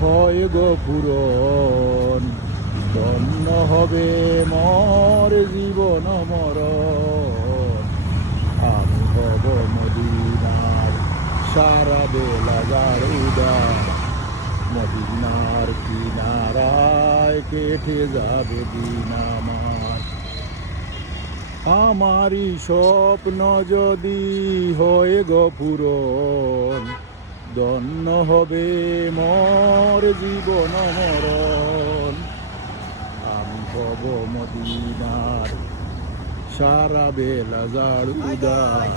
হয় গো পূরণ, ধন্য হবে মোর জীবন মরণ। আমি হব মদিনার সারা বেলা গাড়ুদার, মদিনার কিনারায় কেটে যাবে দিন আমার। আমারই স্বপ্ন যদি হয় গো পূরণ, ধন্য হবে মোর জীবন মরণ। আমি হব মদিনার সারা বেলা জাড়ুদার,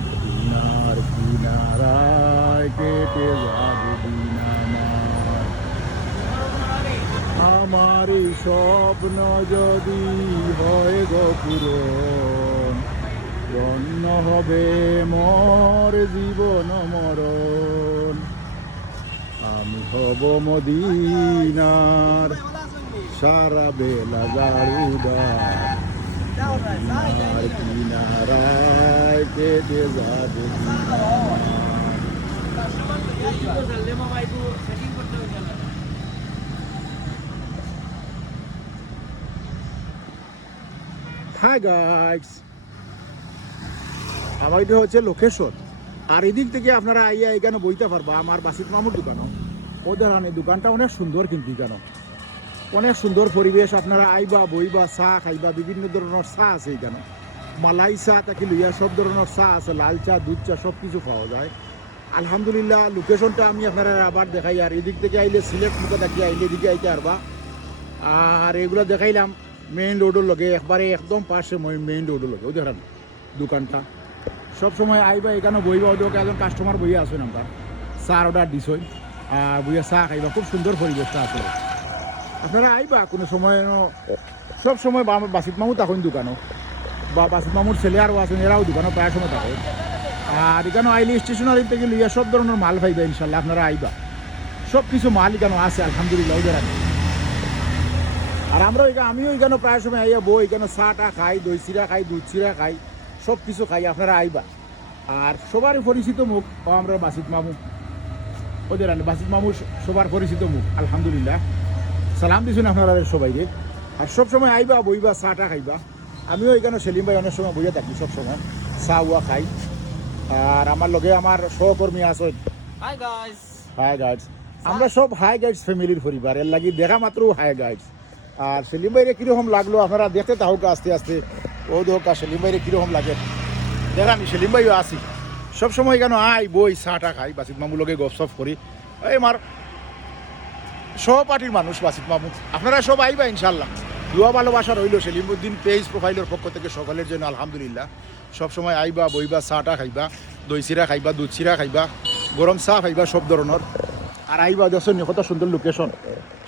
মদিনার কিনারায় কেটে যাবে দিন আমার। আমারই স্বপ্ন যদি হয় গো পূরণ, ধন্য হবে মোর জীবন মরণ। আমি হব মদিনার সারা বেলা জাড়ুদার, মদিনার কিনারায় কেটে যাবে দিন আমার। হাই গাইস, আমার এটা হচ্ছে লোকেশন। আর এদিক থেকে আপনারা আইয়া এখানে বইতে পারবা আমার বাসিত মামুর দোকানও। ওদের এই দোকানটা অনেক সুন্দর, কিন্তু কেন অনেক সুন্দর পরিবেশ। আপনারা আইবা বইবা, চা খাইবা, বিভিন্ন ধরনের চা আছে এখানে। মালাই চা তাকে লইয়া সব ধরনের চা আছে, লাল চা, দুধ চা, সব কিছু পাওয়া যায়। আলহামদুলিল্লাহ, লোকেশনটা আমি আপনারা আবার দেখাই। আর এদিক থেকে আইলে সিলেট মুখে দেখি আইলে এদিকে আইতে পারবা। আর এগুলো দেখাইলাম মেইন রোডের লগে, একবারে একদম পাশে মেইন রোডের লগে। ওই দেখেন দোকানটা। সব সময় আইবা এখানে বইবা, ওদের একজন কাস্টমার বইয়া আসেন, আমরা চার অর্ডার দিছই। আর বইয়া চা খাইবা, খুব সুন্দর পরিবেশটা আছে। আপনারা আইবা কোনো সময়, সব সময় বাসিত মামু তখন দোকানও, বা বাসিত মামুর ছেলে আরও আছেন, এরাও দোকানও প্রায় সময় থাকে। আর এখানে আইলে স্টেশনারি থেকে লইয়া সব ধরনের মাল পাইবা ইনশাল্লাহ। আপনারা আইবা, সব কিছু মাল এখানে আছে আলহামদুলিল্লাহ ওদের আগে। আর আমরা আমিও এখানে প্রায় সময় আইয়া বই, এখানে চাটা খাই, দই চিরা খাই, দুধ চিরা খাই, সব কিছু খাই। আপনারা আইবা। আর সবারই পরিচিত মুখ আমরা বাসিত মামু, ওদের বাসিত মামু সবার পরিচিত মুখ আলহামদুলিল্লাহ। সালাম দিছুন আপনারা সবাইকে। আর সব সময় আইবা বইবা, চাটা খাইবা। আমিও এখানে সেলিম ভাই অনেক সময় বইয়া থাকি, সব সময় চা উয়া খাই। আর আমার লগে আমার সহকর্মী আছে। Hi guys. হাই গাইডস, আমরা সব হাই গাইডস ফ্যামিলির পরিবার। এর লাগি দেখা মাত্র হাই গাইডস। আর সেলিম ভাইরে কীরকম লাগলো আপনারা দেখতে তাহলে আস্তে আস্তে। ও দোকা সেলিম ভাইরে কীরকম লাগে দেখা। আমি সেলিম ভাইও আসি সবসময়, কেন আই বই চাটা খাই, বাসিত মামু লগে গপসপ করি। এই আমার সহপাঠীর মানুষ বাসিত মামু। আপনারা সব আইবা ইনশাল্লাহ। দোয়া ভালোবাসা রইল সেলিমউদ্দিন পেজ প্রোফাইলের পক্ষ থেকে সকলের জন্য আলহামদুলিল্লাহ। সবসময় আইবা বইবা, চাটা খাইবা, দই চিরা খাইবা, দুধ চিরা খাইবা, গরম চা খাইবা, সব ধরনের। আর আইবা দেখছেন কত সুন্দর লোকেশন।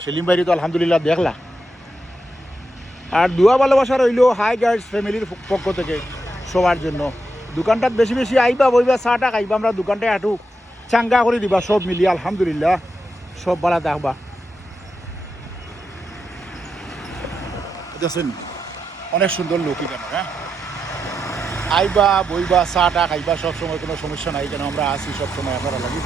সেলিম ভাইরি তো আলহামদুলিল্লাহ দেখলা। আর দোয়া ভালোবাসা রইল হাই গাইডস ফ্যামিলির পক্ষ থেকে সবার জন্য। দোকানটাত বেশি বেশি আইবা বইবা, চাটা খাইবা, আমরা দোকানটায় একটু চাঙ্গা করে দিবা সব মিলিয়ে আলহামদুলিল্লাহ। সব বাড়া দেখবা দেখছেন অনেক সুন্দর লোক এখানে। হ্যাঁ, আইবা বইবা, চাটা খাইবা, সব সময় কোনো সমস্যা নাই। কেন আমরা আসি সব সময় আপনারা লাগি।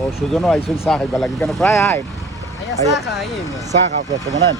ও সুজনও আইসুন চা খাইবা লাগি, কেন প্রায় আয় Ayah saka ini. চা খাওয়া সময় নেন।